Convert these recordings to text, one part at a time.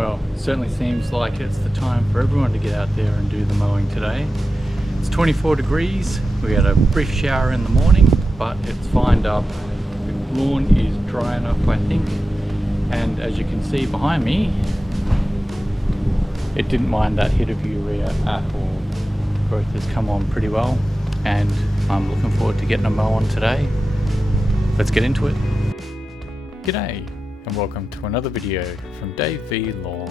Well, it certainly seems like it's the time for everyone to get out there and do the mowing today. It's 24 degrees, we had a brief shower in the morning, but it's fined up. The lawn is dry enough, I think, and as you can see behind me, it didn't mind that hit of urea at all. Growth has come on pretty well, and I'm looking forward to getting a mow on today. Let's get into it. G'day, and welcome to another video from Dave V Lawn.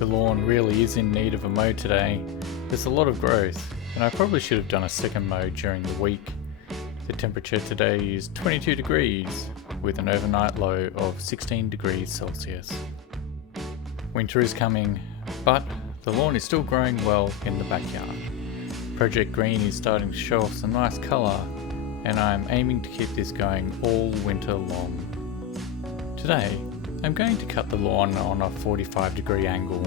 The lawn really is in need of a mow today. There's a lot of growth, and I probably should have done a second mow during the week. The temperature today is 22 degrees with an overnight low of 16 degrees Celsius. Winter is coming, but the lawn is still growing well in the backyard. Project Green is starting to show off some nice colour, and I'm aiming to keep this going all winter long. Today, I'm going to cut the lawn on a 45-degree angle.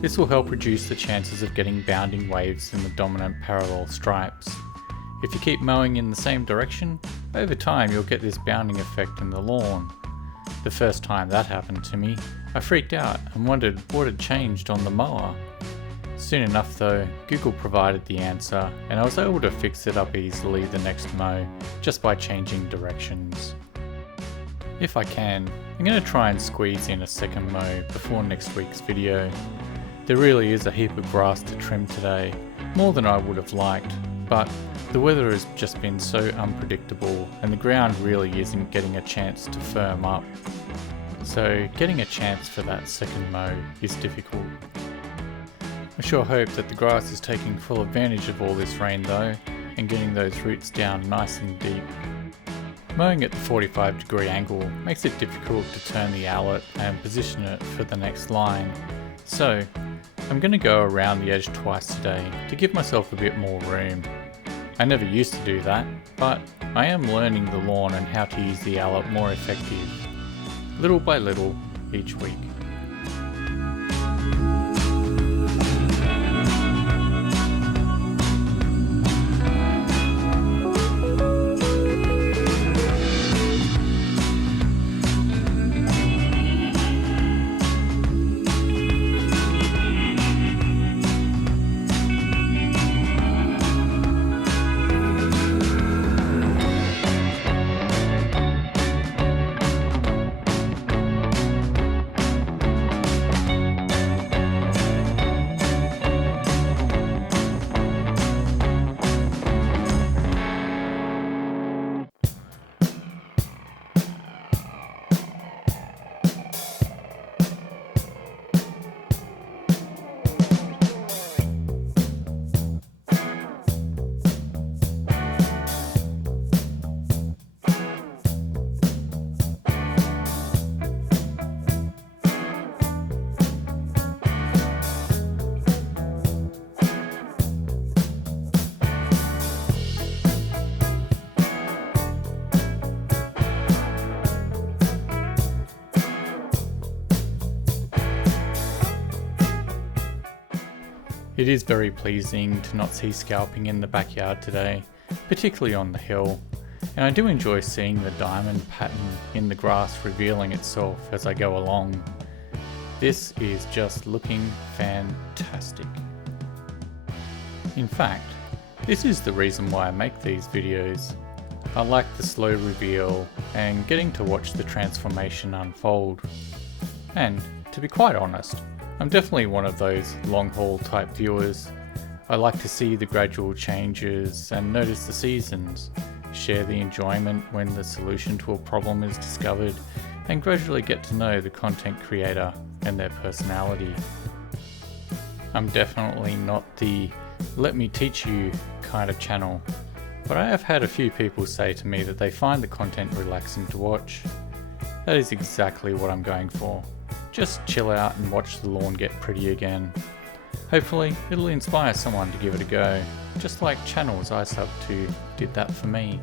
This will help reduce the chances of getting bounding waves in the dominant parallel stripes. If you keep mowing in the same direction, over time you'll get this bounding effect in the lawn. The first time that happened to me, I freaked out and wondered what had changed on the mower. Soon enough though, Google provided the answer, and I was able to fix it up easily the next mow just by changing directions. If I can, I'm going to try and squeeze in a second mow before next week's video. There really is a heap of grass to trim today, more than I would have liked, but the weather has just been so unpredictable and the ground really isn't getting a chance to firm up. So getting a chance for that second mow is difficult. I sure hope that the grass is taking full advantage of all this rain though, and getting those roots down nice and deep. Mowing at the 45-degree angle makes it difficult to turn the outlet and position it for the next line, so I'm going to go around the edge twice today to give myself a bit more room. I never used to do that, but I am learning the lawn and how to use the outlet more effective, little by little each week. It is very pleasing to not see scalping in the backyard today, particularly on the hill, and I do enjoy seeing the diamond pattern in the grass revealing itself as I go along. This is just looking fantastic. In fact, this is the reason why I make these videos. I like the slow reveal and getting to watch the transformation unfold. And to be quite honest, I'm definitely one of those long haul type viewers. I like to see the gradual changes and notice the seasons, share the enjoyment when the solution to a problem is discovered, and gradually get to know the content creator and their personality. I'm definitely not the let me teach you kind of channel, but I have had a few people say to me that they find the content relaxing to watch. That is exactly what I'm going for. Just chill out and watch the lawn get pretty again. Hopefully it'll inspire someone to give it a go, just like channels I sub to did that for me.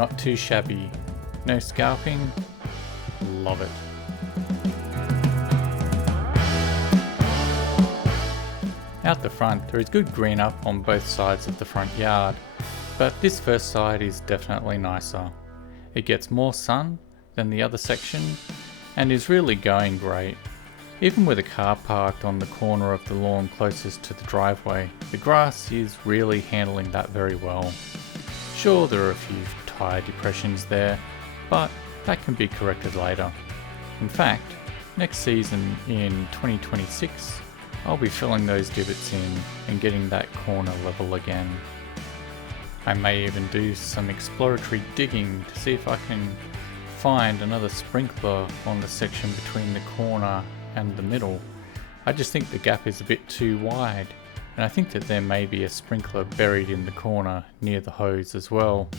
not too shabby. No scalping, love it. Out the front, there is good green up on both sides of the front yard, but this first side is definitely nicer. It gets more sun than the other section and is really going great. Even with a car parked on the corner of the lawn closest to the driveway, the grass is really handling that very well. Sure, there are a few tyre depressions there, but that can be corrected later. In fact, next season in 2026, I'll be filling those divots in and getting that corner level again. I may even do some exploratory digging to see if I can find another sprinkler on the section between the corner and the middle. I just think the gap is a bit too wide, and I think that there may be a sprinkler buried in the corner near the hose as well.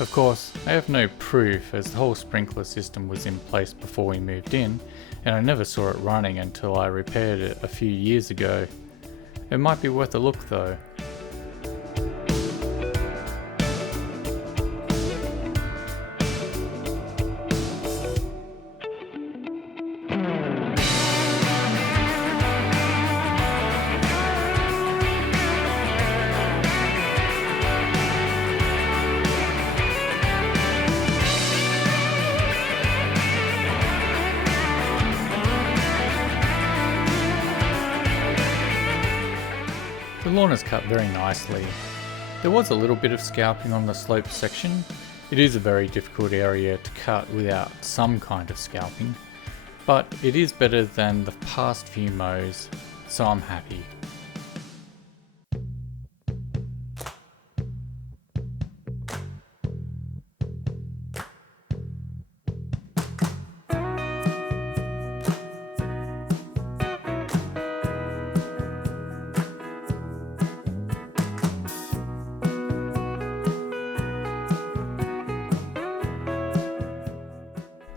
Of course, I have no proof as the whole sprinkler system was in place before we moved in, and I never saw it running until I repaired it a few years ago. It might be worth a look though. The lawn is cut very nicely. There was a little bit of scalping on the slope section. It is a very difficult area to cut without some kind of scalping, but it is better than the past few mows, so I'm happy.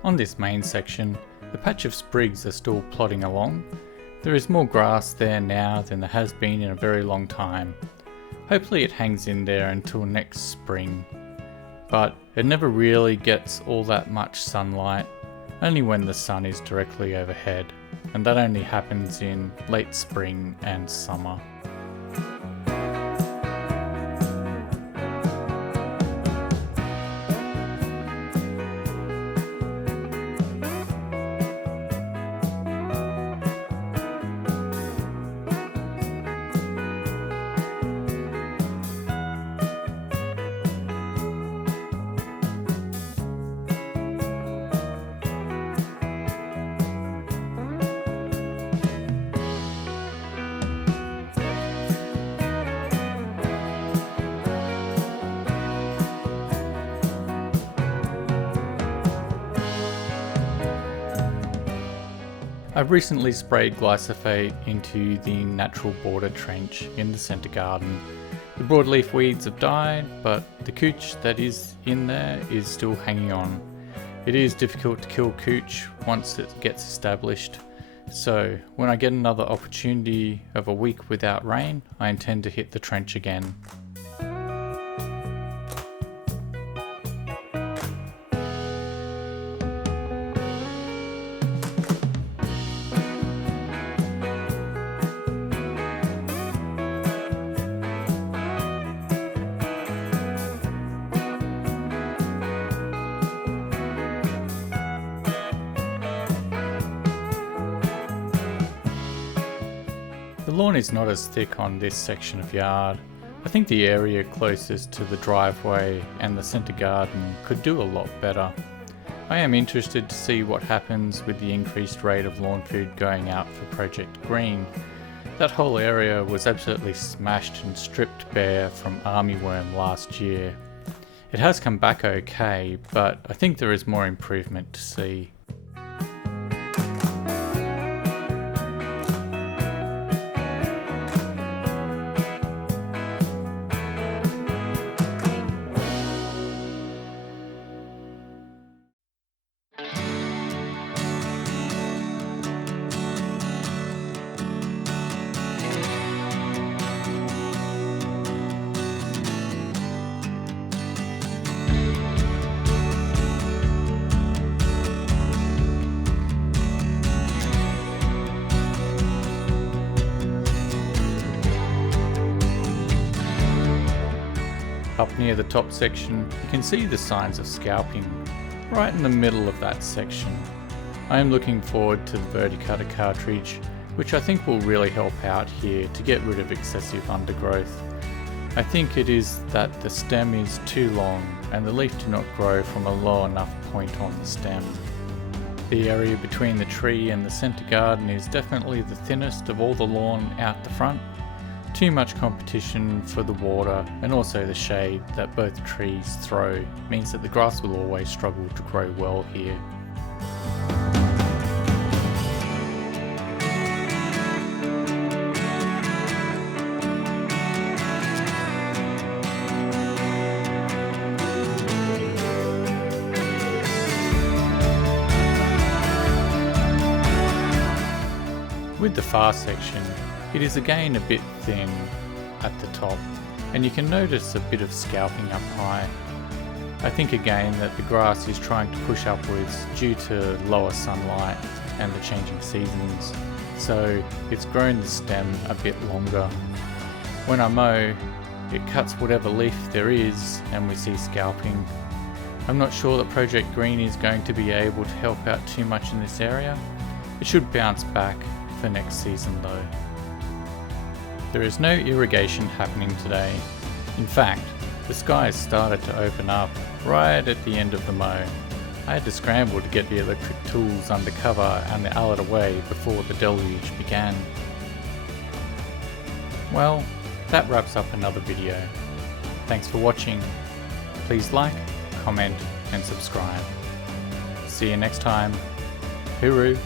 On this main section, the patch of sprigs are still plodding along. There is more grass there now than there has been in a very long time. Hopefully it hangs in there until next spring, but it never really gets all that much sunlight, only when the sun is directly overhead, and that only happens in late spring and summer. I've recently sprayed glyphosate into the natural border trench in the centre garden. The broadleaf weeds have died, but the cooch that is in there is still hanging on. It is difficult to kill cooch once it gets established, so when I get another opportunity of a week without rain, I intend to hit the trench again. The lawn is not as thick on this section of yard. I think the area closest to the driveway and the centre garden could do a lot better. I am interested to see what happens with the increased rate of lawn food going out for Project Green. That whole area was absolutely smashed and stripped bare from armyworm last year. It has come back okay, but I think there is more improvement to see. Up near the top section, you can see the signs of scalping, right in the middle of that section. I am looking forward to the Verticutter cartridge, which I think will really help out here to get rid of excessive undergrowth. I think it is that the stem is too long and the leaf did not grow from a low enough point on the stem. The area between the tree and the centre garden is definitely the thinnest of all the lawn out the front. Too much competition for the water and also the shade that both trees throw means that the grass will always struggle to grow well here. With the far section, it is again a bit thin at the top, and you can notice a bit of scalping up high. I think again that the grass is trying to push upwards due to lower sunlight and the changing seasons, so it's grown the stem a bit longer. When I mow, it cuts whatever leaf there is and we see scalping. I'm not sure that Project Green is going to be able to help out too much in this area. It should bounce back for next season though. There is no irrigation happening today. In fact, the skies started to open up right at the end of the mow. I had to scramble to get the electric tools under cover and the mallet away before the deluge began. Well, that wraps up another video. Thanks for watching. Please like, comment and subscribe. See you next time. Hooroo!